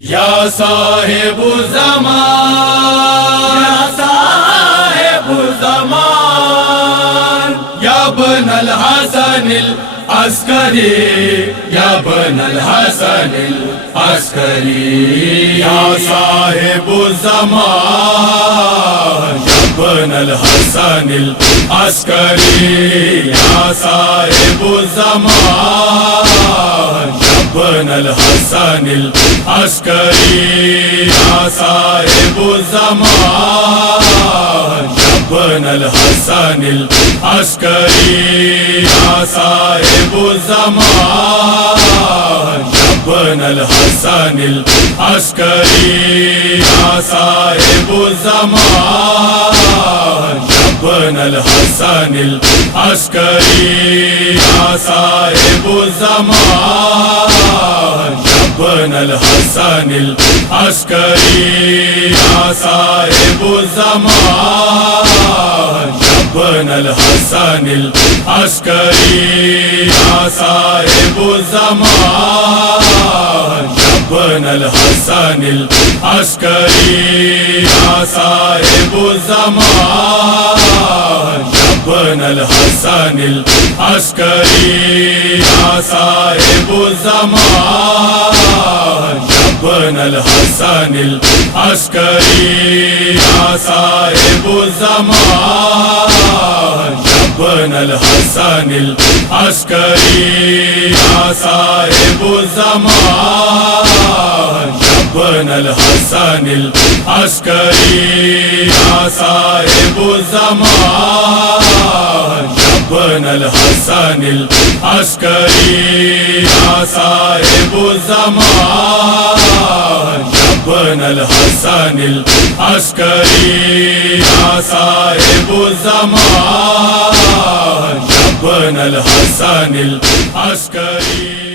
یا صاحب زمان، یا صاحب زمان، یا بن الحسن العسکری، یا بن الحسن العسکری، یا صاحب زمان، یا بن الحسن العسکری، یا صاحب زمان، یا بن الحسن العسکری، یا صاحب زمان، یا بن الحسن العسکری، یا صاحب زمان، یا بن الحسن العسکری، یا صاحب زمان، یا بن الحسن العسکری، یا صاحب زمان، یا بن الحسن العسکری، یا صاحب زمان، یا بن الحسن العسکری، یا صاحب زمان، یا بن الحسن العسکری، یا صاحب زمان، یا بن الحسن العسکری، یا صاحب زمان، یا بن الحسن العسکری، یا صاحب زمان، یا بن الحسن العسکری، یا صاحب زمان، یا بن الحسن العسکری، یا صاحب زمان، یا بن الحسن العسکری، یا صاحب زمان، یا بن الحسن العسکری، یا صاحب زمان، یا بن الحسن العسکری.